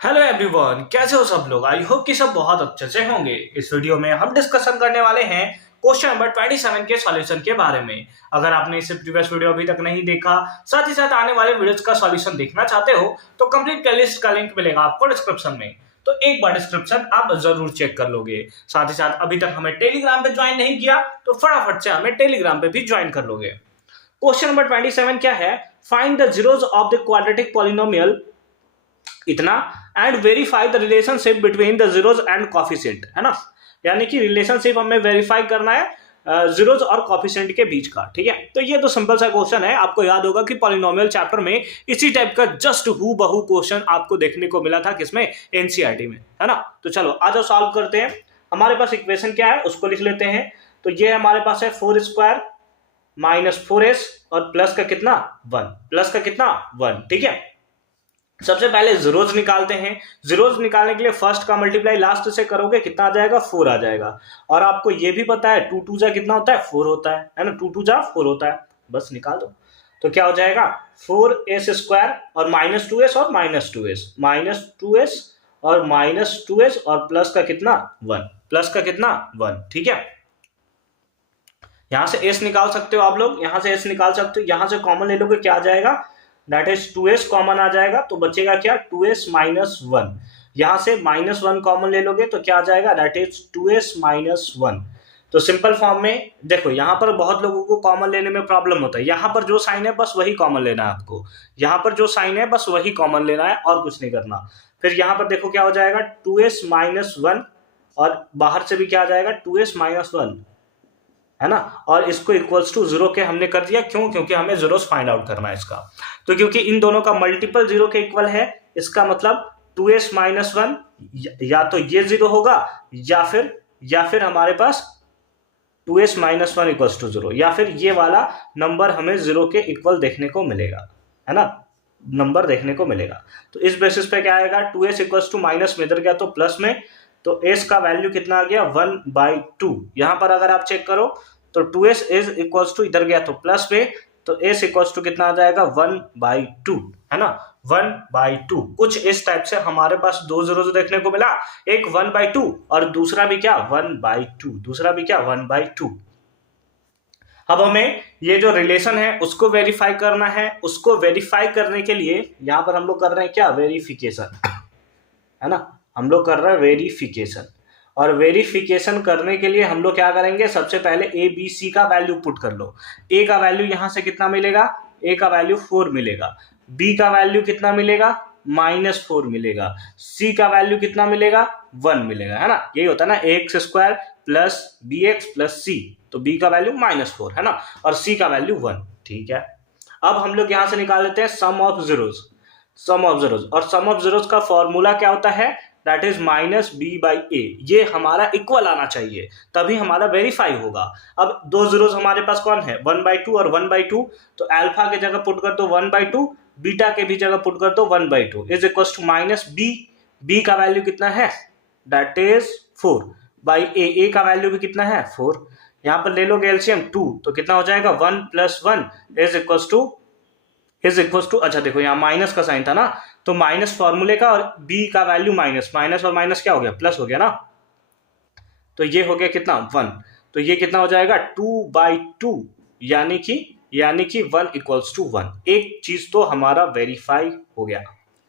Hello everyone, कैसे हो सब लोग। आई होप कि सब बहुत अच्छे से होंगे। इस वीडियो में हम डिस्कशन करने वाले हैं क्वेश्चन नंबर 27 के सॉल्यूशन के बारे में। अगर आपने इससे प्रीवियस वीडियो अभी तक नहीं देखा, साथ ही साथ आने वाले वीडियोस का सॉल्यूशन देखना चाहते हो तो कंप्लीट प्लेलिस्ट का लिंक मिलेगा आपको डिस्क्रिप्शन में। तो एक बार डिस्क्रिप्शन आप जरूर चेक कर लोगे। साथ ही साथ अभी तक हमें टेलीग्राम पे ज्वाइन नहीं किया तो फटाफट से हमें टेलीग्राम पे भी ज्वाइन कर लोगे। क्वेश्चन नंबर 27 क्या है? Find the zeros of the quadratic polynomial इतना and verify the relationship between the zeros and coefficient, है ना। यानी कि रिलेशनशिप हमें वेरीफाई करना है जीरोस और कॉफिशिएंट के बीच का। ठीक है, तो ये तो सिंपल सा क्वेश्चन है। आपको याद होगा कि पॉलिनोमियल चैप्टर में इसी टाइप का जस्ट हूबहू क्वेश्चन आपको देखने को मिला था। किसमें? एनसीईआरटी में, है ना। तो चलो आ जाओ सॉल्व करते हैं। हमारे पास इक्वेशन क्या है उसको लिख लेते हैं। तो ये हमारे पास है 4 स्क्वायर माइनस 4s और प्लस का कितना 1, प्लस का कितना 1। ठीक है, सबसे पहले जीरोस निकालते हैं। जीरोस निकालने के लिए फर्स्ट का मल्टीप्लाई लास्ट से करोगे, कितना आ जाएगा? 4 आ जाएगा। और आपको ये भी पता है 2 2 जा कितना होता है? 4 होता है ना। 2 2 जा 4 होता है, बस निकाल दो। तो क्या हो जाएगा? 4s स्क्वायर और माइनस 2s और माइनस 2s, माइनस 2s और माइनस 2s और प्लस का कितना 1, प्लस का कितना 1। ठीक है, यहां से s निकाल सकते हो आप लोग, यहां से s निकाल सकते हो। यहां से कॉमन ले लोगे, क्या आ जाएगा? दैट इज 2s कॉमन आ जाएगा, तो बचेगा क्या? 2s minus 1। यहां से माइनस 1 कॉमन ले लोगे तो क्या आ जाएगा? That is 2s minus 1। तो सिंपल फॉर्म में देखो, यहां पर बहुत लोगों को कॉमन लेने में प्रॉब्लम होता है। यहां पर जो साइन है बस वही कॉमन लेना है आपको। यहां पर जो साइन है बस वही कॉमन लेना है और कुछ नहीं करना। फिर यहां पर देखो क्या हो जाएगा? 2s माइनस 1 और बाहर से भी क्या आ जाएगा? 2s माइनस 1, है ना। और इसको इक्वल्स टू 0 के हमने कर दिया। क्यों? क्योंकि हमें जीरोस फाइंड आउट करना है इसका। तो क्योंकि इन दोनों का मल्टीपल 0 के इक्वल है, इसका मतलब 2s माइनस 1 या तो ये 0 होगा या फिर हमारे पास 2s माइनस 1 इक्वल्स टू 0, या फिर ये वाला नंबर हमें 0 के इक्वल देखने को मिलेगा, है ना, नंबर देखने को मिलेगा। तो इस बेसिस पे क्या आएगा? 2s इक्वल्स टू माइनस में इधर गया तो प्लस में, तो s का वैल्यू कितना आ गया? 1/2। यहां पर अगर आप चेक करो तो 2s इज इक्वल्स टू, इधर गया तो प्लस में, तो s इक्वल्स टू कितना आ जाएगा? 1/2, है ना, 1/2। कुछ इस टाइप से हमारे पास दो जीरोस देखने को मिला, एक 1/2 और दूसरा भी क्या? 1/2, दूसरा भी क्या? 1/2। अब हमें ये जो रिलेशन है उसको वेरीफाई करना है। उसको वेरीफाई करने के लिए यहां पर हम लोग कर रहे हैं क्या? वेरिफिकेशन, है ना। हम लोग कर रहे हैं वेरिफिकेशन। और वेरिफिकेशन करने के लिए हम लोग क्या करेंगे? सबसे पहले ए बी सी का वैल्यू पुट कर लो। ए का वैल्यू यहां से कितना मिलेगा? ए का वैल्यू 4 मिलेगा। बी का वैल्यू कितना मिलेगा? -4 मिलेगा। सी का वैल्यू कितना मिलेगा? 1 मिलेगा, है ना। यही होता है ना, x square plus b x plus c. तो बी का वैल्यू -4, है ना, और सी का वैल्यू 1। ठीक है, अब हम लोग यहां से निकाल लेते हैं sum of zeros. Sum of zeros, और सम ऑफ जीरोस का फॉर्मूला क्या होता है? That is -b/a। ये हमारा इक्वल आना चाहिए, तभी हमारा वेरीफाई होगा। अब दो जीरोस हमारे पास कौन है? 1/2 और 1/2। तो अल्फा के जगह पुट कर दो 1/2, बीटा के भी जगह पुट कर दो 1/2 is equal to -b। b का वैल्यू कितना है? That is 4/a। a का वैल्यू भी कितना है? 4। यहां पर ले लोगे एलसीएम 2, तो कितना हो जाएगा? 1 + 1 इज इक्वल टू, अच्छा देखो यहाँ माइनस का साइन था ना, तो माइनस फॉर्मूले का और b का वैल्यू माइनस, माइनस और माइनस क्या हो गया? प्लस हो गया ना। तो ये हो गया कितना? 1। तो ये कितना हो जाएगा? 2/2, यानी कि 1 इक्वल्स टू 1। एक चीज तो हमारा वेरीफाई हो गया,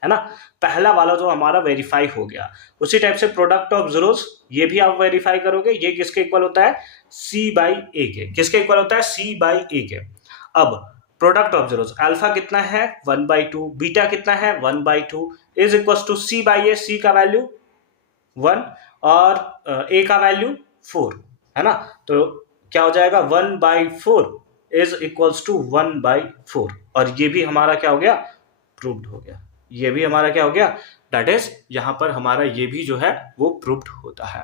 है ना। पहला वाला जो हमारा वेरीफाई हो गया। उसी टाइप से प्रोडक्ट ऑफ जीरोस, ये भी आप वेरीफाई करोगे। ये किसके इक्वल होता है? c/a के। किसके इक्वल होता है? c/a के। अब प्रोडक्ट ऑफ जीरोस, अल्फा कितना है? 1/2, बीटा कितना है? 1/2 is equal to c/a। c का वैल्यू 1 और a का वैल्यू 4, है ना। तो क्या हो जाएगा? 1/4 इज इक्वल टू 1/4। और ये भी हमारा क्या हो गया? प्रूव्ड हो गया। ये भी हमारा क्या हो गया? दैट इज यहां पर हमारा ये भी जो है वो प्रूव्ड होता है।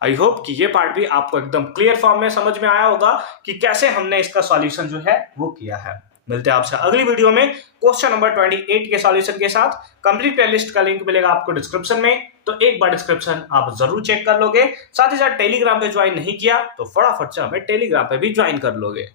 आई होप कि ये पार्ट भी आपको एकदम क्लियर फॉर्म में समझ में आया होगा कि कैसे हमने इसका सॉल्यूशन जो है वो किया है। मिलते हैं आपसे अगली वीडियो में क्वेश्चन नंबर 28 के सॉल्यूशन के साथ। कंप्लीट प्लेलिस्ट का लिंक मिलेगा आपको डिस्क्रिप्शन में, तो एक बार डिस्क्रिप्शन आप जरूर चेक कर लोगे। साथ ही साथ टेलीग्राम पे ज्वाइन नहीं किया तो फटाफट से हमें टेलीग्राम पे भी ज्वाइन कर लोगे।